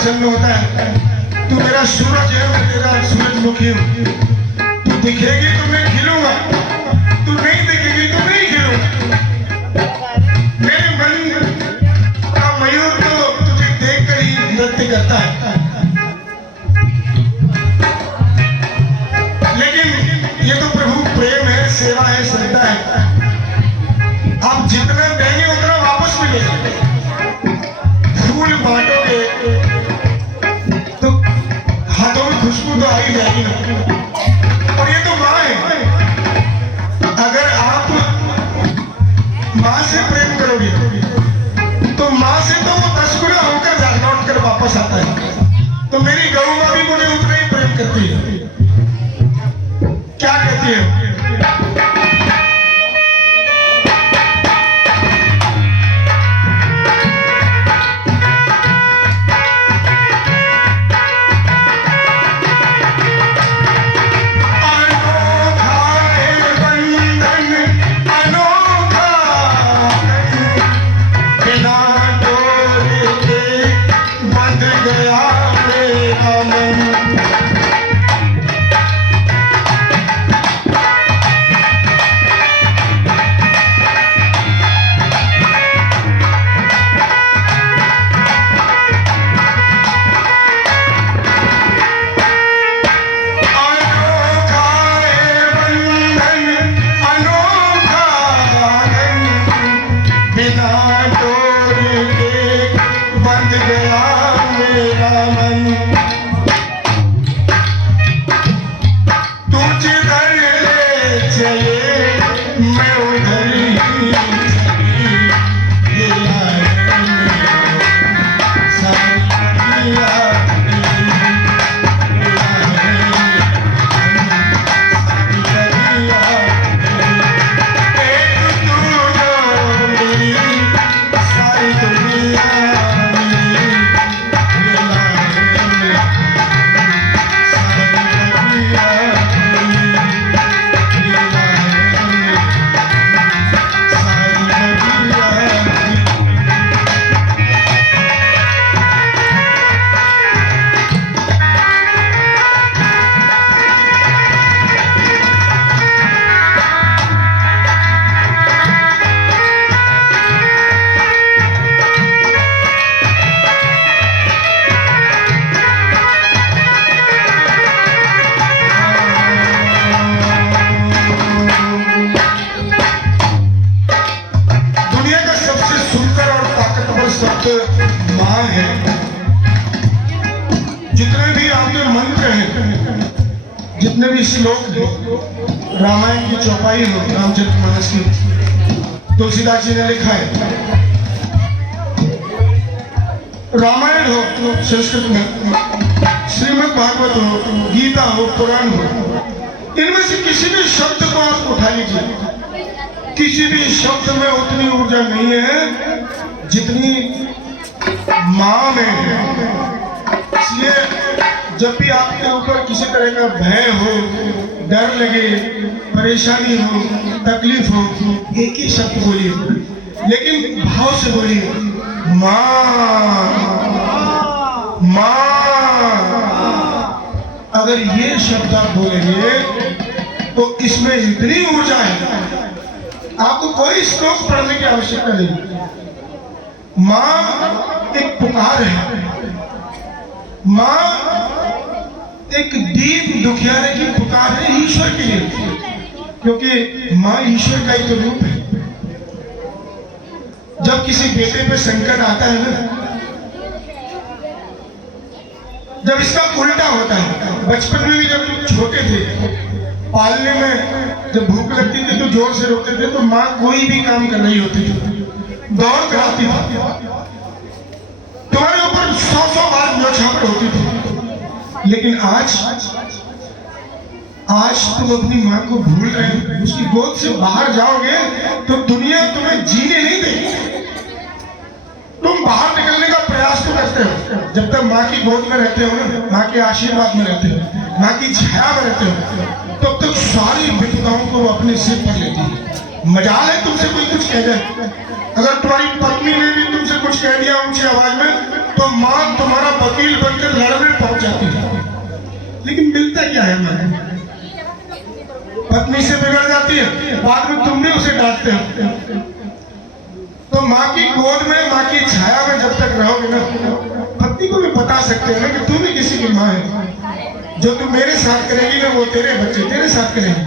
प्रसन्न होता है। तू मेरा सूरज है, मैं तेरा सूरजमुखी हूँ। तू दिखेगी तो मैं खिलूंगा, तू नहीं दिखेगी तो नहीं खिलूंगा। मेरे मन का मयूर तो तुझे देखकर ही नृत्य करता है। लेकिन ये तो प्रभु प्रेम है, सेवा है, श्रद्धा है। आप जितना देंगे उतना वापस मिलेगा। फूल बांटोगे तो हाथों में खुशबू तो आ ही जाएगी ना। और ये तो माँ है। अगर आप माँ से प्रेम करोगे तो माँ से तो वो 10 गुना होकर लौट कर वापस आता है। तो मेरी गौ माँ भी मुझे उतना ही प्रेम करती है। क्या कहती है? माँ है। जितने भी आपके मंत्र हैं, जितने भी श्लोक हैं, रामायण की चौपाई हो, रामचरितमानस की, तुलसीदास जी ने लिखा है। रामायण हो संस्कृत में, श्रीमद् भागवत हो, गीता हो, पुराण हो, इनमें से किसी भी शब्द को आप उठा लीजिए, किसी भी शब्द में उतनी ऊर्जा नहीं है जितनी माँ में है। इसलिए जब भी आपके ऊपर किसी तरह का भय हो, डर लगे, परेशानी हो, तकलीफ हो, एक ही शब्द बोलिए, लेकिन भाव से बोलिए, माँ माँ। अगर ये शब्द आप बोलेंगे तो इसमें इतनी ऊर्जा है, आपको कोई श्लोक पढ़ने की आवश्यकता नहीं। माँ एक पुकार है, माँ एक दीन दुखियारे की पुकार है ईश्वर के लिए, क्योंकि माँ ईश्वर का एक रूप है। जब किसी बेटे पे संकट आता है ना, जब इसका उल्टा होता है, बचपन में भी जब छोटे थे, पालने में जब भूख लगती थी तो जोर से रोते थे, तो माँ कोई भी काम कर रही होती थी, दौड़ कर आती थी, तुम्हारे ऊपर 100 बार न्योछावर होती थी। लेकिन आज तुम अपनी माँ को भूल रहे हो। उसकी गोद से बाहर जाओगे तो दुनिया तुम्हें जीने नहीं देगी। तुम बाहर निकलने का प्रयास तो करते हो, जब तक माँ की गोद में रहते हो ना, माँ के आशीर्वाद में रहते हो, माँ की छाया में रहते हो, तब तक सारी विपदाओं को अपने सिर पर लेती है। मजाल है तुमसे कोई कुछ कह जाए, अगर तुम्हारी पत्नी ने भी तुमसे कुछ कह दिया ऊंची आवाज में, तो माँ तुम्हारा वकील बनकर लड़ने पहुंच जाती है, लेकिन मिलता क्या है माँ? पत्नी से बिगड़ जाती है, बाद में तुम भी उसे डांटते हो। तो माँ की गोद में, माँ की छाया में जब तक रहोगे ना, पत्नी को भी बता सकते हैं कि तू भी किसी की माँ है। जो तू मेरे साथ करेगी ना, वो तेरे बच्चे तेरे साथ करेंगे।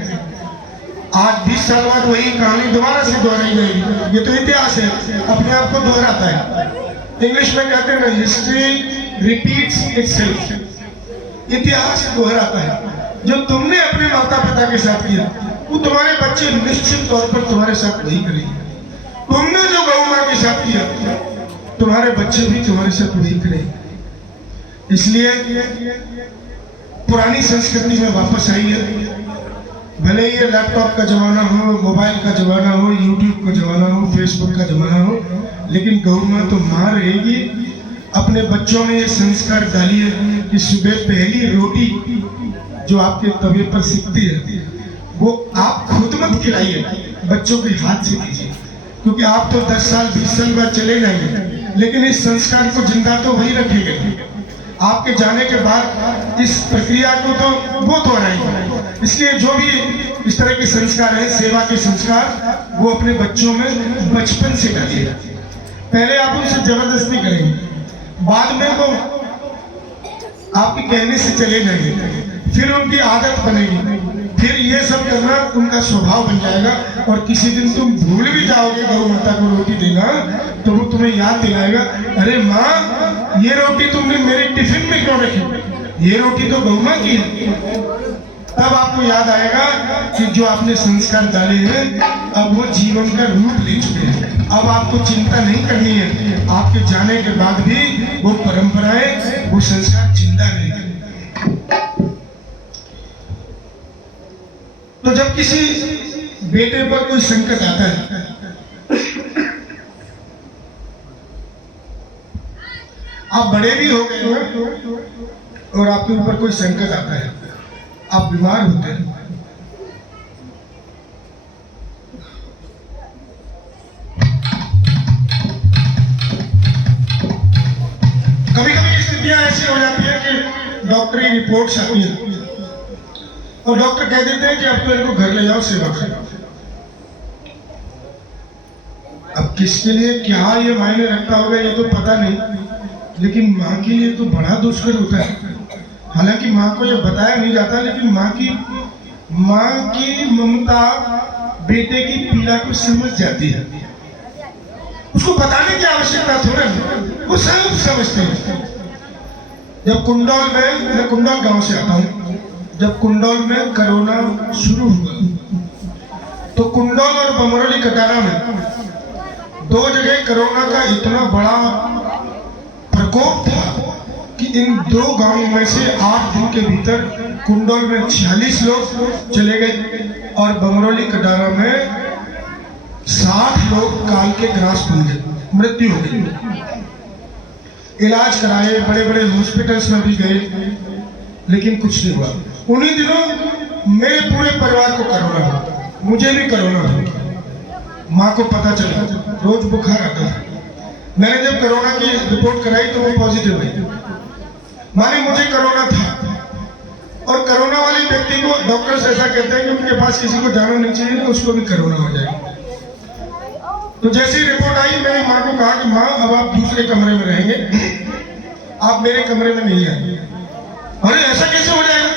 आज 20 साल बाद वही कहानी दोबारा से दोहराई जाएगी। ये तो इतिहास है, अपने आप को दोहराता है। इंग्लिश में कहते हैं ना, हिस्ट्री रिपीट्स इटसेल्फ। इतिहास दोहराता है। जो तुमने अपने माता पिता के साथ किया, वो तुम्हारे बच्चे निश्चित तौर पर तुम्हारे साथ वही करेंगे। तुमने जो गौ माँ के साथ किया, तुम्हारे बच्चे भी तुम्हारे साथ वही करेंगे। इसलिए पुरानी संस्कृति में वापस आइए। भले ये लैपटॉप का जमाना हो, मोबाइल का जमाना हो, यूट्यूब का जमाना हो, फेसबुक का जमाना हो, लेकिन गौ माँ तो माँ रहेगी। अपने बच्चों में ये संस्कार डालिए कि सुबह पहली रोटी जो आपके तवे पर सिकती है, वो आप खुद मत खिलाइए, बच्चों के हाथ से दीजिए। क्योंकि आप तो 10 साल 20 साल बाद चले जाएंगे, लेकिन इस संस्कार को जिंदा तो वही रखेंगे। आपके जाने के बाद इस प्रक्रिया को तो वो दोहराएंगे। इसलिए जो भी इस तरह के संस्कार है, सेवा के संस्कार, वो अपने बच्चों में बचपन से डालिए। पहले आप उनसे जबरदस्ती करेंगे, बाद में वो आपके कहने से चले जाएंगे, फिर उनकी आदत बनेगी, फिर ये सब करना उनका स्वभाव बन जाएगा। और किसी दिन तुम भूल भी जाओगे गौ माता को रोटी देना, तो वो तुम्हें याद दिलाएगा, अरे माँ ये रोटी तुमने मेरे टिफिन में क्यों रखी? ये रोटी तो गौ माँ की है। तब आपको याद आएगा कि जो आपने संस्कार डाले हैं, अब वो जीवन का रूप ले चुके हैं। अब आपको चिंता नहीं करनी है, आपके जाने के बाद भी वो परंपराएं, वो संस्कार जिंदा रहेंगे। तो जब किसी बेटे पर कोई संकट आता है, आप बड़े भी हो गए हो और आपके ऊपर कोई संकट आता है, आप बीमार होते हैं, कभी कभी स्थितियां ऐसी हो जाती है कि डॉक्टरी रिपोर्ट्स आती है और डॉक्टर कह देते हैं कि अब तो इनको घर ले जाओ, सेवा करो। अब किसके लिए क्या ये मायने रखता होगा ये तो पता नहीं, लेकिन माँ के लिए तो बड़ा दुष्कर होता है। हालांकि माँ को ये बताया नहीं जाता, लेकिन माँ की ममता बेटे की पीड़ा को समझ जाती है। उसको बताने की आवश्यकता थोड़ा नहीं, वो सब समझते हैं। जब कुंडौल में, मैं कुंडौल गांव से आता हूँ, जब कुंडौल में कोरोना शुरू हुआ, तो कुंडौल और बमरौली कटारा में 2 जगह कोरोना का इतना बड़ा प्रकोप था कि इन 2 गांवों में से 8 दिन के भीतर कुंडौल में 46 लोग चले गए और बमरौली कटारा में 60 लोग काल के ग्रास बन गए, मृत्यु हो गई। इलाज कराए, बड़े बड़े हॉस्पिटल्स में भी गए, लेकिन कुछ नहीं हुआ। उन्हीं दिनों मेरे पूरे परिवार को कोरोना हुआ, मुझे भी कोरोना हुआ। माँ को पता चला, रोज बुखार आता था। मैंने जब कोरोना की रिपोर्ट कराई तो वो पॉजिटिव आई, माने मुझे कोरोना था। और कोरोना वाले व्यक्ति को डॉक्टर्स ऐसा कहते हैं कि उनके पास किसी को जाना नहीं चाहिए, तो उसको भी कोरोना हो जाएगा। तो जैसे ही रिपोर्ट आई, मैंने माँ को कहा कि माँ अब आप दूसरे कमरे में रहेंगे, आप मेरे कमरे में नहीं आएंगे। अरे ऐसा कैसे हो जाएगा?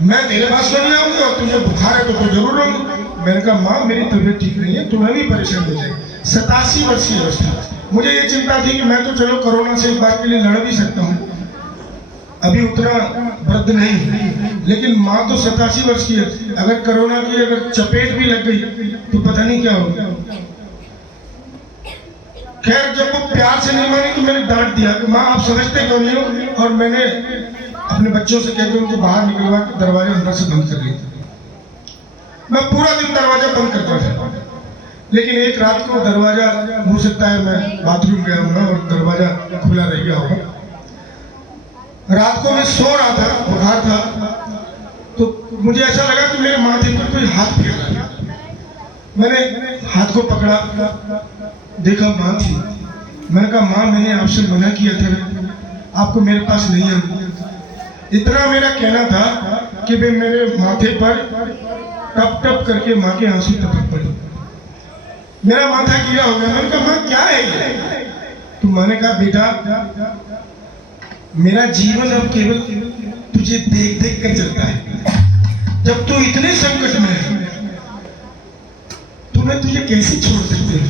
मैं तेरे पास नहीं आऊंगी और तुझे बुखार है तो जरूर आऊंगी। मैंने कहा माँ मेरी तबीयत ठीक नहीं है, तुम्हें भी परेशान हो जाएगी। 87 वर्ष की अवस्था। मुझे ये चिंता थी कि मैं तो चलो कोरोना से एक बार के लिए लड़ भी सकता हूँ, अभी उतना वृद्ध नहीं, लेकिन माँ तो 87 वर्ष की है। अगर कोरोना की अगर चपेट भी लग गई तो पता नहीं क्या होगा। खैर जब वो प्यार से नहीं मानी तो मैंने डांट दिया कि माँ आप समझते क्यों नहीं हो, और मैंने अपने बच्चों से कहकर उनको बाहर निकलवा के दरवाजा अंदर से बंद कर दिया। मैं पूरा दिन दरवाजा बंद करता था, लेकिन एक रात को दरवाजा, हो सकता है मैं बाथरूम गया हूँ और दरवाजा खुला रह गया होगा। रात को मैं सो रहा था, बुखार था, तो मुझे ऐसा लगा कि मेरे माथे पर कोई हाथ फेर रहा है। मैंने हाथ को पकड़ा, देखा माँ थी, मैंने कहा माँ मैंने आपसे मना किया था, आपको मेरे पास नहीं आना। इतना मेरा कहना था कि वे मेरे माथे पर टप टप करके माँ के आंसू टपक पड़े। मेरा माथा गिरा हो गया। मैंने कहा माँ क्या है ये? तो माँ ने कहा बेटा मेरा जीवन अब केवल तुझे देख देख कर चलता है। जब तू इतने संकट में है तो मैं तुझे कैसे छोड़ सकती हूँ?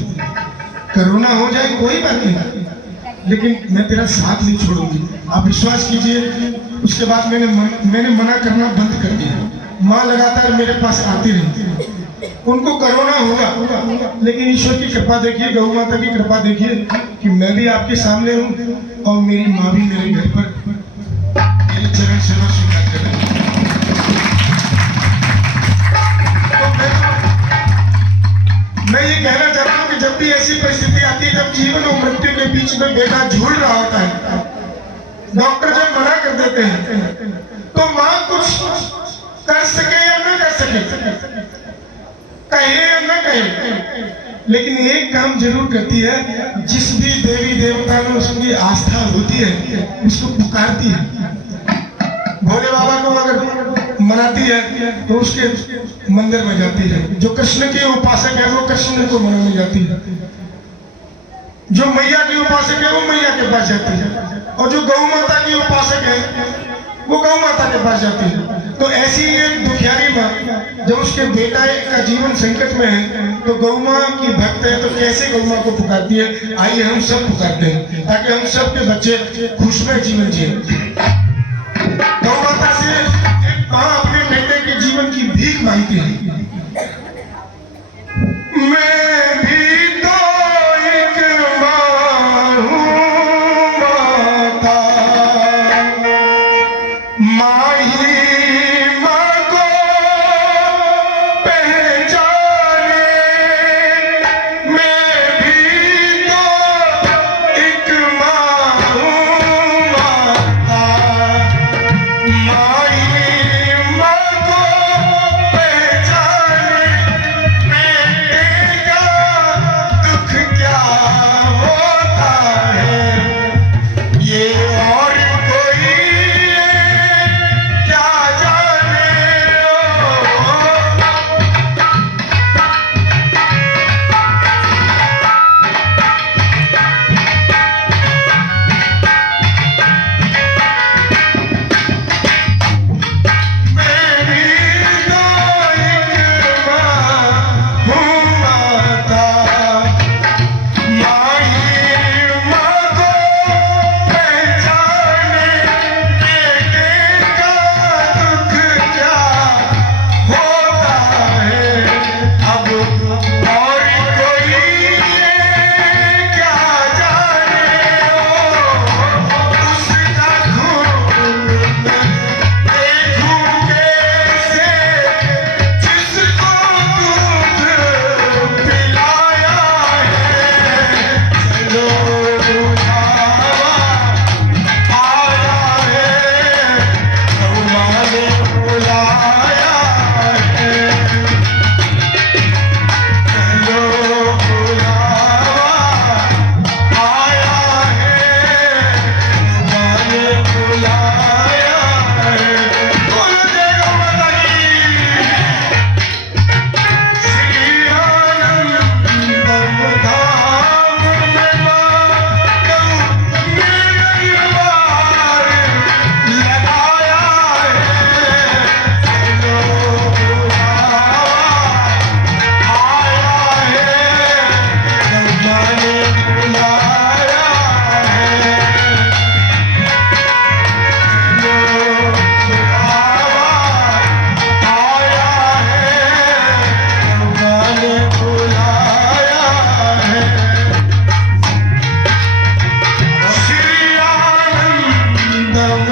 कोरोना हो जाए कोई बात नहीं, लेकिन मैं तेरा साथ नहीं छोड़ूंगी। आप विश्वास कीजिए, उसके बाद मैंने मना करना बंद कर दिया। माँ लगातार मेरे पास आती रही। उनको कोरोना होगा, लेकिन ईश्वर की कृपा देखिए, गौ माता की कृपा देखिए कि मैं भी आपके सामने हूँ और मेरी माँ भी मेरे घर पर मेरी चरण सेवा स्वीकार कर रही है। मैं ये कहना चाहता हूँ कि जब भी ऐसी परिस्थिति आती है, जब जीवन और मृत्यु के बीच में बेटा झूल रहा होता है, डॉक्टर जब मना कर देते हैं, तो माँ कुछ कर सके या न कर सके, कहे या न कहे, लेकिन एक काम जरूर करती है। जिस भी देवी देवता में उसकी आस्था होती है उसको पुकारती है। भोले बाबा को अगर मनाती है तो उसके मंदिर में जाती है। जो कृष्ण के उपासक है वो कृष्ण को मनाने जाती है। जो मैया की उपासक है वो मैया के पास जाती है, और जो गौ माता की उपासक है वो गौ माता के पास जाती है। तो ऐसी एक दुखियारी माँ जब उसके बेटा का जीवन संकट में है तो गौ माँ की भक्त है, तो कैसे गौ माँ को पुकारती है? आइए हम सब पुकारते हैं ताकि हम सब के बच्चे खुशमय जीवन जिए। गौ माता से एक माँ अपने बेटे के जीवन की भीख मांगती है। मैं भी तो एक माँ हूँ माता, माँ ही माँ को पहचाने। मैं भी तो एक माँ हूँ माता, माँ ही माँ को पहचाने। बेटे का दुख क्या होता है ये और कोई क्या जाने। मैं भी तो एक माँ हूँ माता, माँ ही माँ को पहचाने। बेटे का दुख क्या होता है अब और कोई क्या जाने। उसका खून देखूं कैसे जिसको दूध पिलाया है। चलो बुलावा आया है, गौवा ने बुलाया है। चलो बुलावा आया है, गौवा ने बुलाया है। बोल जय गौ माता की। श्री आनंदम धाम में माँ गौ ने दरबार लगाया है। चलो बुलावा आया है, गौवा ने बुलाया है। चलो बुलावा आया है, गौवा ने बुलाया है। श्री आनंदम